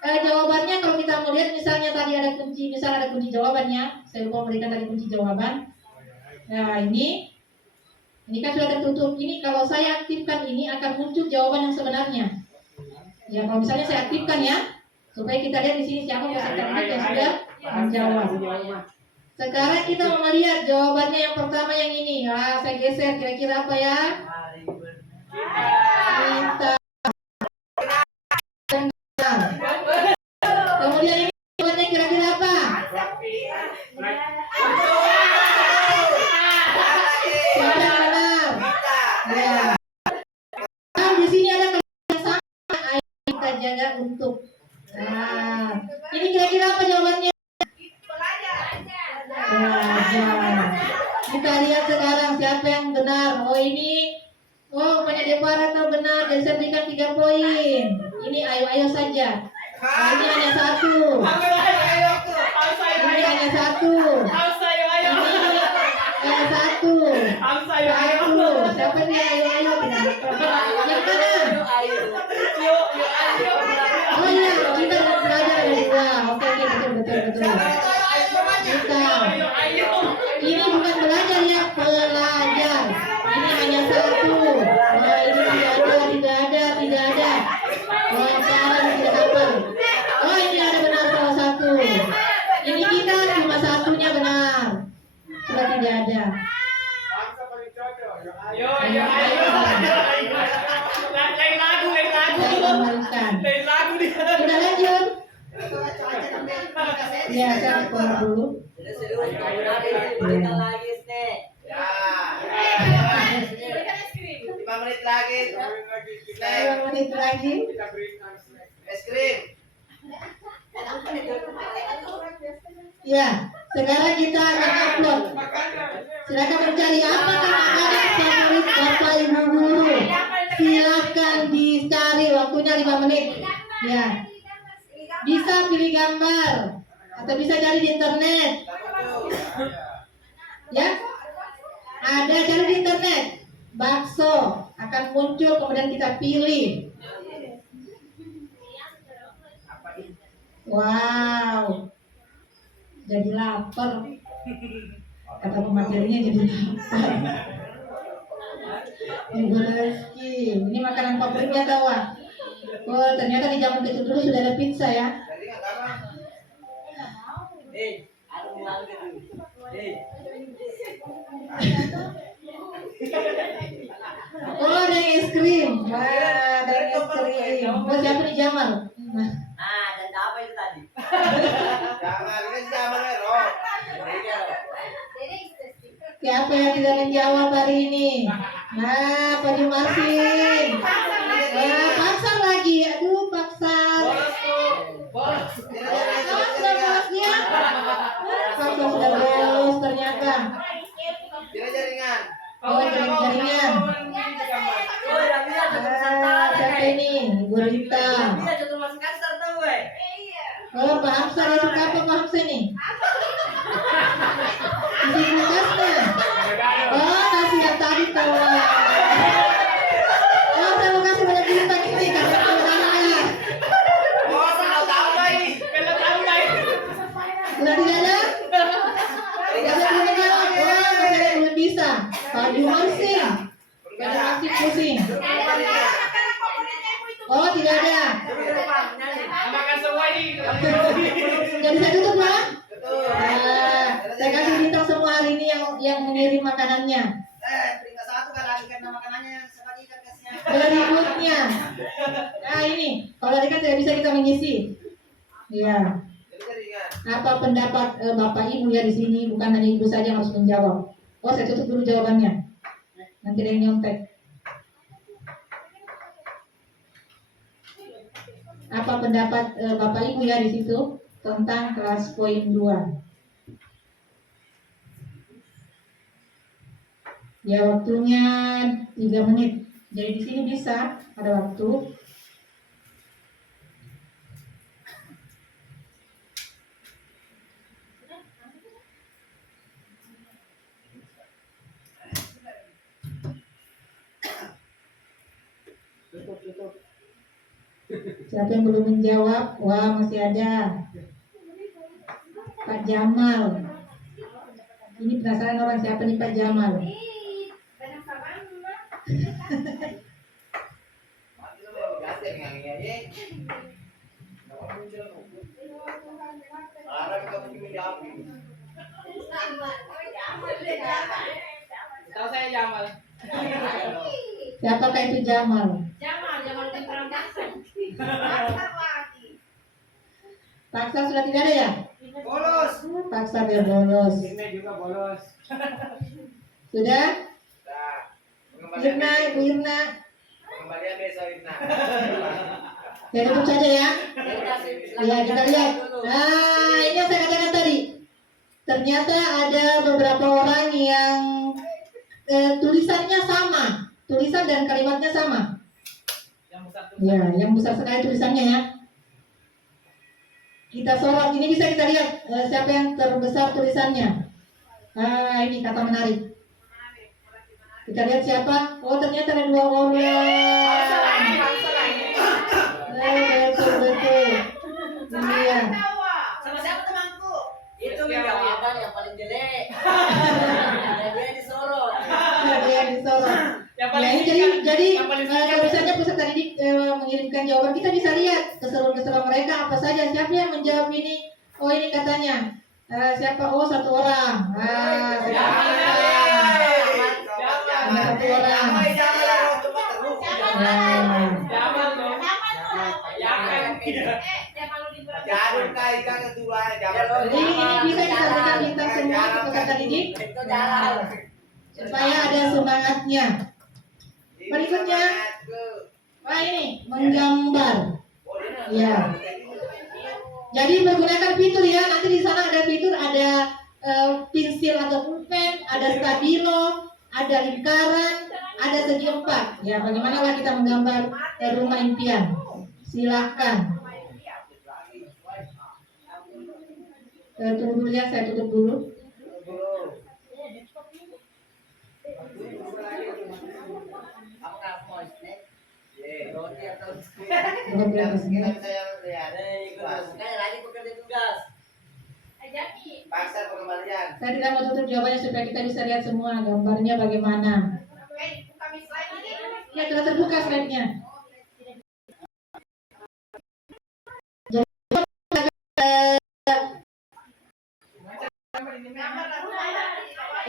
Jawabannya kalau kita melihat misalnya tadi ada kunci, misalnya ada kunci jawabannya. Saya lupa memberikan tadi kunci jawaban. Nah ini kan sudah tertutup. Ini kalau saya aktifkan ini akan muncul jawaban yang sebenarnya. Ya kalau misalnya saya aktifkan ya, supaya kita lihat di sini siapa peserta yang sudah menjawab. Sekarang kita mau melihat jawabannya yang pertama yang ini. Nah, saya geser kira-kira apa ya? Kita. Kemudian ini jawabannya kira-kira apa? Siapa yang benar? Ya. Nah, di sini ada kalimat yang sama. Ayo kita jaga untuk. Nah, ini kira-kira apa jawabannya? Belajar. Kita lihat sekarang siapa yang benar. Oh ini, banyak Depara atau benar. Jadi saya berikan 3 poin. Ini ayo saja. Nah, ini hanya 1. Ini hanya 1. Ini hanya 1. 1. Siapa ini ayo? Yang mana? Oh iya, kita belajar ada 2. Oke, betul. Kita. Ini bukan belajar ya, pelajar. Ini hanya 1. Oh, ini tidak ada. Oh, sekarang tidak hafal. Oh, ini ada benar salah 1. Ini kita cuma 1-nya benar. Sudah tidak ada. Saya kembalikan. Sudah lanjut. Ya, saya keluar dulu. Serius, kamu nanti berikan lagi, Snek. Ya. 5 menit lagi. 5 menit lagi. Es krim. Ya, sekarang kita akan upload. Silakan mencari apa makanan favorit Bapak Ibu guru. Silakan dicari, waktunya 5 menit. Ya. Bisa pilih gambar atau bisa cari di internet. Ya. Ada cari di internet. Bakso akan muncul, kemudian kita pilih. Wow. Jadi lapar. Kata pematerinya jadi lapar. Ibu Reski, ini makanan favoritnya tahu? Oh, ternyata di zaman kecil dulu sudah ada pizza ya. Aku bilang gitu. Oh, ada es krim. Wah, ada es krim. Oh, siapa nih Jamal? Nah, Dan apa itu tadi? Jangan, ini zaman Rob. siapa yang tidak menjawab hari ini? Nah, Pak Jumarsin. Paksa lagi. Aduh, paksa. gurita. Dia jatuh masuk kasar tau gue. Oh, Pak Hamzah dia suka apa Pak Hamzah nih? Isi kulkasnya. Oh, kasih yang tadi tuh. Oh, saya mau kasih banyak bintang ini karena kemenangan. Oh, tahu lagi. Kalau tahu guys. Sudah tidak ada? Tidak ada belum menjawab. Oh, masih ada yang belum bisa. Pak Jumar sih. Pada masih pusing. Oh, tidak ada. Makan semua ini. Jadi saya tutup lah. Betul. Nah, saya kasih bintang semua hari ini yang mengirim makanannya. Peringkat 1 kan lagi karena makanannya sebagian kasihnya. Berikutnya. Nah ini, kalau tadi kan tidak bisa kita mengisi. Ya. Jadi kan. Apa pendapat Bapak Ibu ya di sini? Bukan hanya Ibu saja yang harus menjawab. Oh, saya tutup dulu jawabannya. Nanti ada yang nyontek. Apa pendapat Bapak Ibu ya di situ tentang kelas poin 2? Ya waktunya 3 menit. Jadi di sini bisa ada waktu. Siapa yang belum menjawab? Wah, masih ada. Pak Jamal. Ini penasaran orang siapa nih Pak Jamal? Tahu saya Jamal. Siapakah itu Jamal? Paksa sudah tidak ada ya? Bolos. Paksa dia bolos. Ini juga bolos. Sudah? Nah, Irna, Ibu Irna. pengembalian besok Irna. Ya tutup saja ya. Ya kita lihat. Nah ini yang saya katakan tadi. Ternyata ada beberapa orang yang tulisannya sama, tulisan dan kalimatnya sama. Yang besar tuh. Ya, yang besar sekali tulisannya ya. Kita sorot. Ini bisa kita lihat siapa yang terbesar tulisannya. Nah ini kata menarik. Kita lihat siapa. Oh ternyata ada 2 orang. Betul. Iya. Sama siapa temanku? Itu jawaban yang paling jelek. Dia disorot. Dia disorot. Yang Ya, paling ini singkat. jadi Yang paling kalau singkat. misalnya peserta didik mengirimkan jawaban, kita bisa lihat keseruan-keseruan mereka apa saja. Siapa yang menjawab ini? Oh ini katanya siapa? Oh 1 orang. Satu orang. Jamal dong. Jangan kayak kedua Jadi ini bisa kita berikan bintang semua ke peserta didik Itu jalan. supaya ada semangatnya. Berikutnya. Wah ini menggambar. Ya. Jadi menggunakan fitur ya. Nanti di sana ada fitur, ada pensil atau pulpen, ada stabilo, ada lingkaran, ada segi 4. Ya, bagaimana lah kita menggambar rumah impian? Silakan. Tunggu dulu ya, saya tutup dulu. Apakah mau snack? Roti atau biskuit? Belum berapa sih? Makanya lagi bekerja tugas. Paksa pengembalian. Saya tidak mau tutup jawabannya supaya kita bisa lihat semua gambarnya bagaimana. Ya, sudah terbuka slide-nya.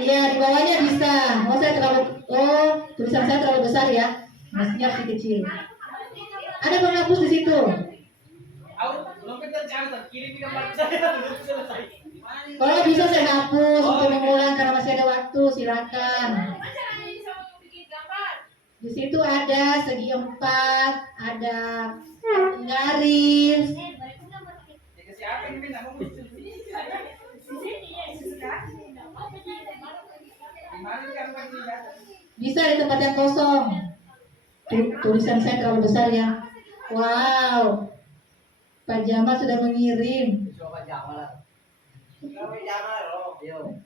Iya, di bawahnya bisa. Tulisan saya terlalu besar ya. Mestinya harus kecil. Ada penghapus di situ. Aku belum kita jangan kirim gambar saya belum selesai. Kalau bisa saya hapus untuk mengulang karena masih ada waktu. Silakan. Di situ ada segi 4, ada garis. Ya siapa ini enggak mau muncul. Gimana kan Bisa di tempat yang kosong. Tulisan saya terlalu besar ya. Wow, Pak Jamal sudah mengirim. Coba Jamal. Kamu Jamal loh. Yo.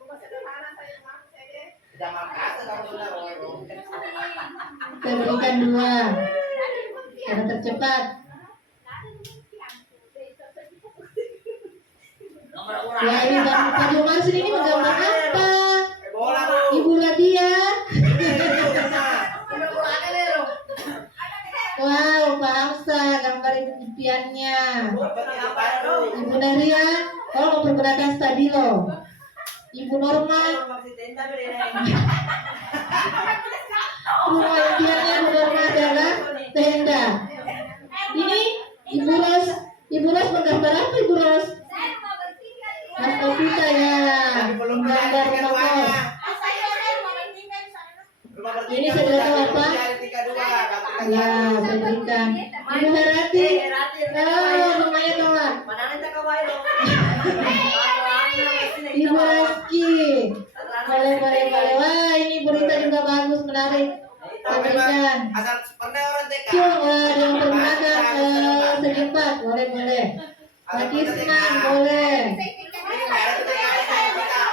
Jamal kasa kamu sudah loh. Saya berikan 2 karena tercepat. Nomor Wah, ini Pak Jamal sini ini menggambar apa? Bola bu. Ibu Nadia. Nomor urangnya nih lo. Wow, Pak Hamsa gambar impiannya. Seperti apa tuh? Ibu Nadia, oh mempergunakan stabilo. Ibu Norma, rumah impiannya Ibu Norma adalah tenda. Ini Ibu Ros menggambar apa Ibu Ros? Mas Kopita ya, Tapi belum menggambar jadi rumah keduanya. kos. Rumah bertiga Ini sudah tahu belum apa? jadi 32. Ya, saya berikan. Ibu Herati, oh rumahnya teman. Mana nanti kau bayar lo? Ibu Reski, boleh. Wah, ini berita juga bagus, menarik. Saya berikan. Asal pernah orang TK. Cung, yang menggunakan segi 4, boleh. Pak Kisman, boleh. Ini nggak ada TK saya kita.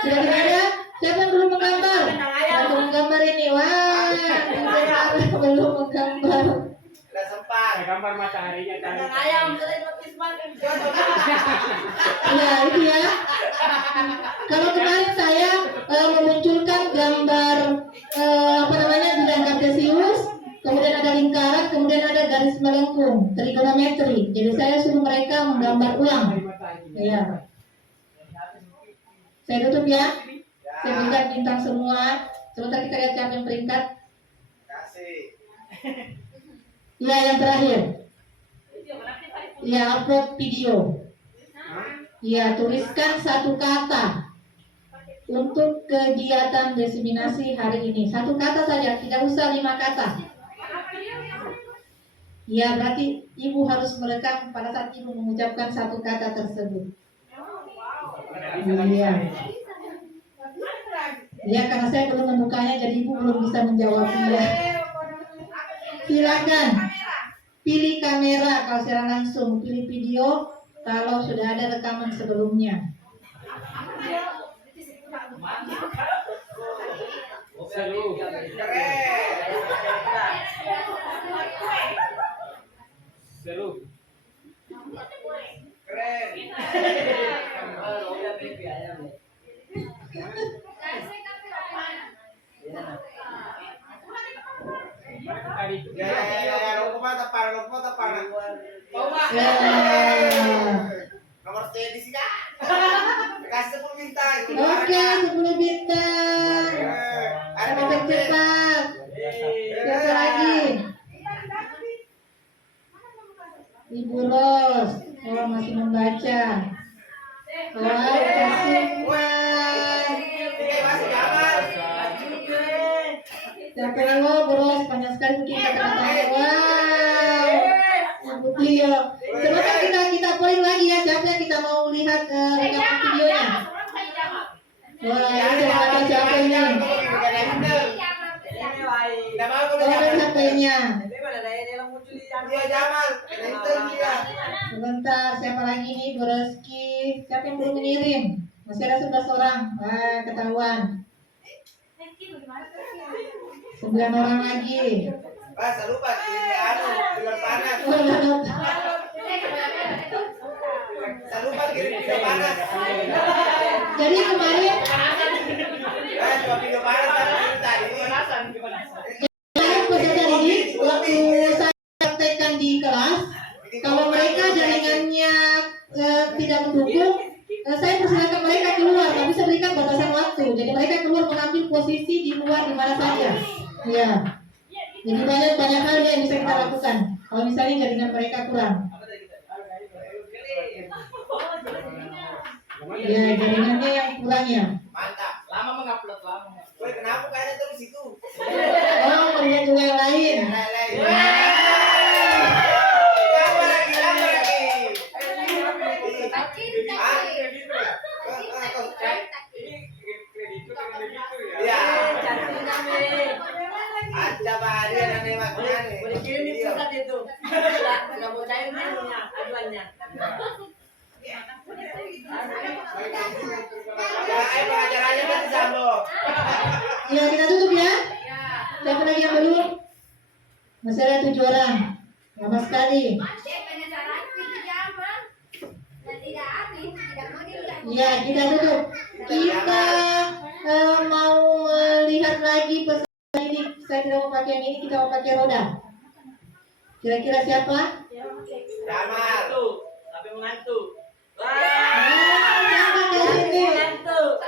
Sudah tidak ada? Siapa yang belum menggambar? Yang belum menggambar ini, wah, belum menggambar. Udah sempat. Gambar mataharinya kan. Dan ayam sudah dibaptisman. Ya, itu ya. Kalau kemarin saya memunculkan gambar bidang kartesius, kemudian ada lingkaran, kemudian ada garis melengkung, trigonometri. Jadi saya suruh mereka menggambar ulang. Iya. Saya tutup ya. Saya berikan bintang semua. Sebentar kita lihat siapa yang peringkat. Kasih. Ya, yang terakhir. Ya, upload video. Ya, tuliskan 1 kata untuk kegiatan diseminasi hari ini. 1 kata saja, tidak usah 5 kata. Ya, berarti ibu harus merekam pada saat ibu mengucapkan 1 kata tersebut. Iya. Ya, karena saya belum membukanya, jadi ibu belum bisa menjawabnya. Silakan. Pilih kamera kalau secara langsung, pilih video kalau sudah ada rekaman sebelumnya. Seru. Seru. Keren. Ya, lupa tepan. Ya. Nomor C di sini. Kasih 10 bintang. Oke, 10 bintang. Ada Sama cepat. Siapa lagi? Ibu Ros. Oh, masih membaca. Wah, kasih. Wah, ini masih Jamal. Siapa yang ngobrol? Banyak sekali mungkin kata-kata. Wow. Ibu Tio. Coba kita polling lagi ya. Siapa yang kita mau lihat rekaman videonya? Wah, ini coba siapa ini? Oh, lihat poinnya. Dia Jamal. Itu dia. Sebentar, siapa lagi nih? Bu Reski. Siapa yang belum mengirim? Masih ada 11 orang. Wah, ketahuan. 9 orang lagi. Pas lupa ini film panas. Oh, lanjut. Saya lupa kirim video panas. Jadi kemarin Cuma video panas tadi. peserta didik waktu saya praktekkan di kelas, kalau mereka jaringannya tidak mendukung, saya persilakan mereka keluar, tapi saya berikan batasan waktu. Jadi mereka keluar mengambil posisi di luar di mana saja. Ya. Jadi banyak hal yang bisa kita lakukan. Kalau misalnya jaringan mereka kurang. Ya, jaringannya yang kurang ya. Mantap. Lama mengupload lama. Woi, kenapa kayaknya terus itu? Oh, melihat juga yang lain. Lama lagi. Ya. Aja Pak, dia yang nembaknya nih. Boleh kirim di hebat itu. Sudah mau cair menunya, aduannya. Pengajarannya kan disambung. Ya kita tutup ya. Siapa lagi yang belum? Masih ada 7 orang. Lama sekali. Ya kita tutup. Kita mau lihat lagi pesan ini. Saya tidak mau pakai yang ini, kita mau pakai roda. Kira-kira siapa? Ramal. Tapi mengantuk. Siapa di sini? Mengantuk.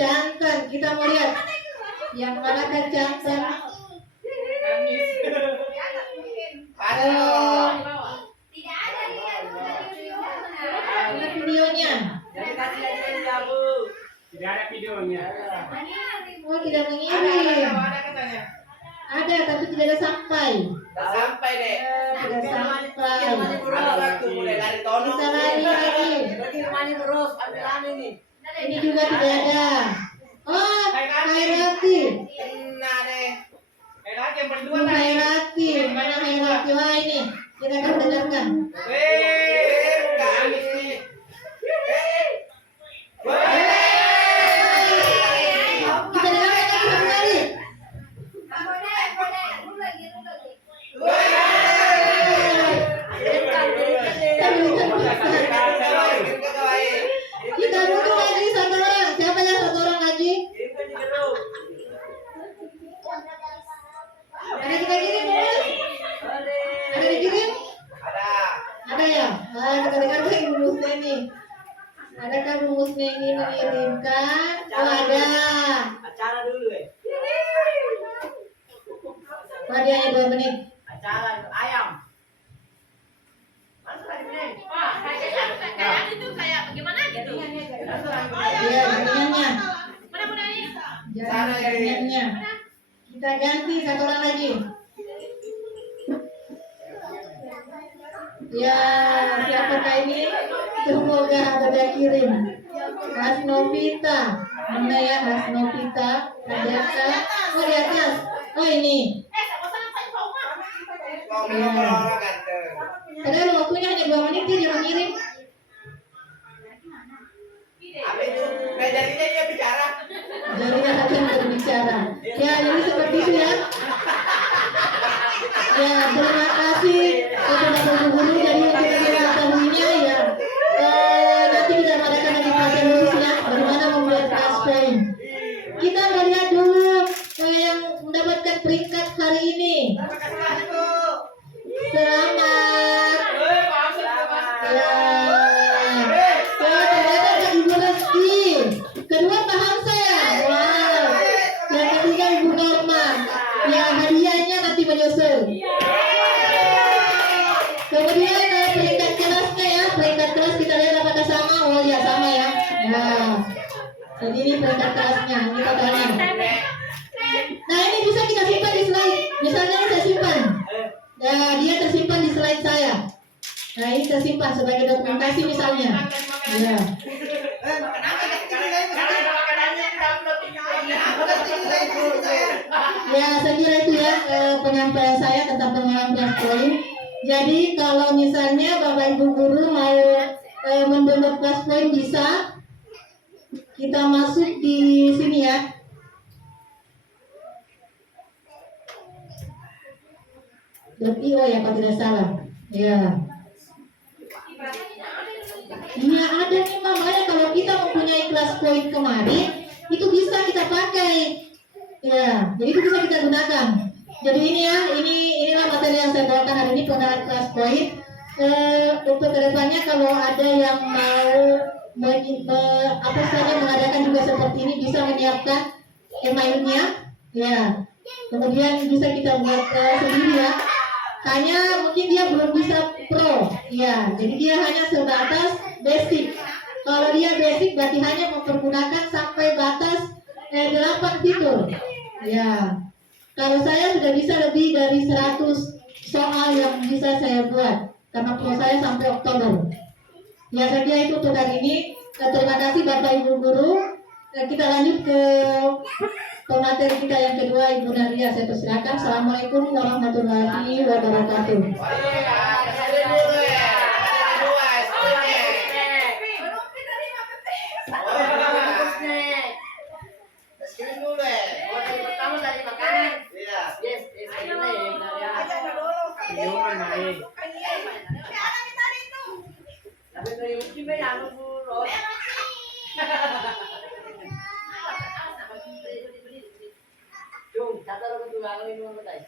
Jantan, kita mau lihat. Yang mengatakan jantan. Ada videonya. Jadi kasih aja dia, Bu. Tidak ada videonya. Oh tidak Ada mengirim. katanya. Ada tapi tidak ada sampai. Tak sampai deh. Tidak sampai. Ada waktu mulai dari Tono. Bisa lari lagi. Berarti rumahnya terus, ambil lama nih. Ini juga tidak ada. Oh, Hairati. Kena deh. Lagi yang berdua Oh, tadi. Hairati. Mana Hairati? Wah ini. Kita akan dengarkan. Bukan Anis nih. Kita dengarkan lagi satu kali. Kita butuh lagi satu orang. Siapa yang satu orang lagi? Ada kita kirim Mas? Ada dikirim? Ada. Ada ya? Kita dengarkan Ibu Musne ini. Adakah Bu Musne ini mengirimkan? Oh ada. Acara dulu Oh dia hanya 2 menit. Acara itu ayam. Masuk lagi nih. Iya, jaringannya. Jaringannya. Kita ganti satu orang lagi. Ya, siapakah ini? Semoga ada kirim. Hasnovita. Mana ya Hasnovita? Ada. Oh di atas. Oh ini. Ngomong orang ganteng. Padahal waktunya hanya 2 menit dia mengirim. Apa itu? Nah jadinya dia bicara. Jadinya akan berbicara. Ya, jadi seperti itu ya. Ya, terima kasih kepada guru-guru. Jadi untuk mengetahuinya ya, nanti kita mengadakan lagi pelatihan khususnya bagaimana membuat class point. Kita melihat dulu yang mendapatkan peringkat hari ini. Selamat. Ya. Ternyata Kak Ibu Reski. Kedua paham saya. Wow. Yang ketiga Ibu Norma. Ya hadiahnya nanti menyusul. Kemudian peringkat kelasnya ya, peringkat kelas kita lihat apakah sama. Oh ya sama ya. Nah, jadi ini peringkat kelasnya. Ini totalnya. Nah ini bisa kita simpan di slide. Misalnya ini saya simpan. Nah dia tersimpan di slide saya. Nah ini tersimpan sebagai dokumentasi misalnya. Ya. Ya saya kira itu ya penyampaian saya tentang pengenalan class point. Jadi kalau misalnya Bapak Ibu Guru mau mendownload class point bisa. Kita masuk di sini ya. .io ya kalau tidak salah. Ya. Iya ada nih makanya kalau kita mempunyai class point kemarin itu bisa kita pakai. Ya, jadi itu bisa kita gunakan. Jadi ini ya, inilah materi yang saya bawakan hari ini pengenalan class point. Untuk kedepannya kalau ada yang mau mengadakan juga seperti ini bisa menyiapkan emailnya. Ya, kemudian bisa kita buat sendiri ya. Hanya mungkin dia belum bisa pro, ya. Jadi dia hanya sebatas basic. Kalau dia basic berarti hanya mempergunakan sampai batas 8 fitur. Ya. Kalau saya sudah bisa lebih dari 100 soal yang bisa saya buat karena pro saya sampai Oktober. Ya saya kira itu untuk hari ini. Terima kasih Bapak Ibu Guru. Kita lanjut ke pemateri kita yang kedua, Ibu Nadia. Saya persilakan. Assalamualaikum warahmatullahi wabarakatuh. Sekali dulu ya. Sekali dua, sekalinya. Sekali dulu ya. Pertama tadi makanan. Iya. Yes, yes, ini benar ya. Tapi dari uji me ya lu bro. Jom, kata lo tuh ngalami mau betai.